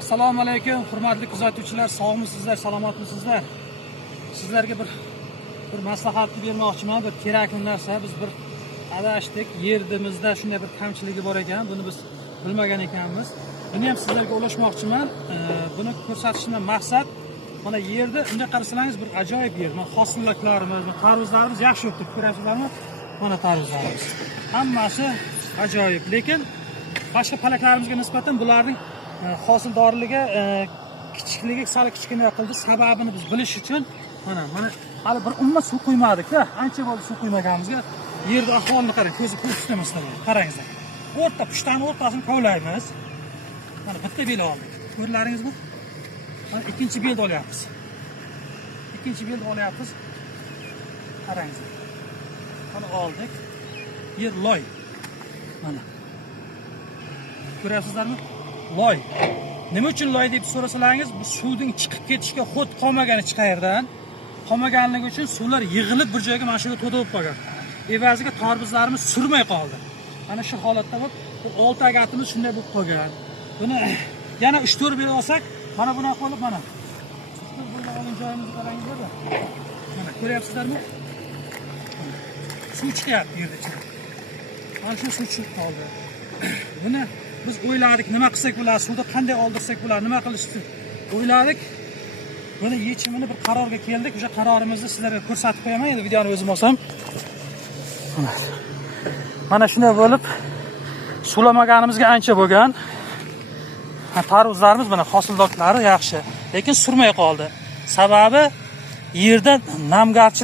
Assalomu alaykum, hurmatli kuzatuvchilar, sog'misizlar, salomatmisizlar? Sizlarga bir maslahatni bermoqchiman, bir kerakli narsa. Biz bir adashdik, yerdimizda shunday bir kamchiligi bor ekan, buni biz bilmagan ekanmiz. Buni ham sizlarga ulashmoqchiman. Buni ko'rsatishdan maqsad mana yerda unday qarasalaringiz bir ajoyib yer. Mana hosillarimiz, tarvuzlarimiz yaxshi o'tib ko'rasizlarmi? Mana tarvuzlarimiz. Hammasi ajoyib, lekin boshqa palaklarimizga nisbatan bularning hosildorligi kichikligi sal kichkina qildi. Sababini biz bilish uchun mana hali bir umma suv quymadik-da. Ancha bo'ldi suv quymaganimizga. Yerda ahvolini qarang, ko'zi ko'rsatamizlar. Qarangizlar. O'rta pushtani o'rtasini kovlaymiz. Mana bitta bel oldik. Ko'rlaringizmi? Mana ikkinchi belni olyapmiz. Ikkinchi belni olyapmiz. Qarangizlar. Mana oldik. Yer loy. Mana. Ko'rasizlarmi? Loy. Nima uchun loy deb so'rasalaringiz, bu suvning chiqib ketishiga xod qolmagan ichi qayerdan. Qolmaganligi uchun suvlar yig'ilib bir joyga mana shunga to'lib qolgan. Evaziga tarvuzlarimiz surmay qoldi. Mana shu holatda bu 6 agatimiz shunday bo'lib qolgan. Buni yana 3-4 bel olsak, mana bunaqa bo'lib mana. Bunga olgan joyimizni qarangizlar. Mana ko'ryapsizlarmi? Suv chiqyapti yerda ichidan. Mana shu suv chiqib qoldi. Buni biz o'yladik, nima qilsak bo'ladi, suvda qanday oldirsak bo'ladi, nima qilishni o'yladik. Buni yechimini bir qarorga keldik. O'sha qarorimizni sizlarga ko'rsatib qo'yaman. Endi videoni o'zim olsam. Mana shunday bo'lib suvlamaganimizga ancha bo'lgan. Tarvuzlarimiz mana hosildorlari yaxshi, lekin surmay qoldi. Sababi yerda namgarchilik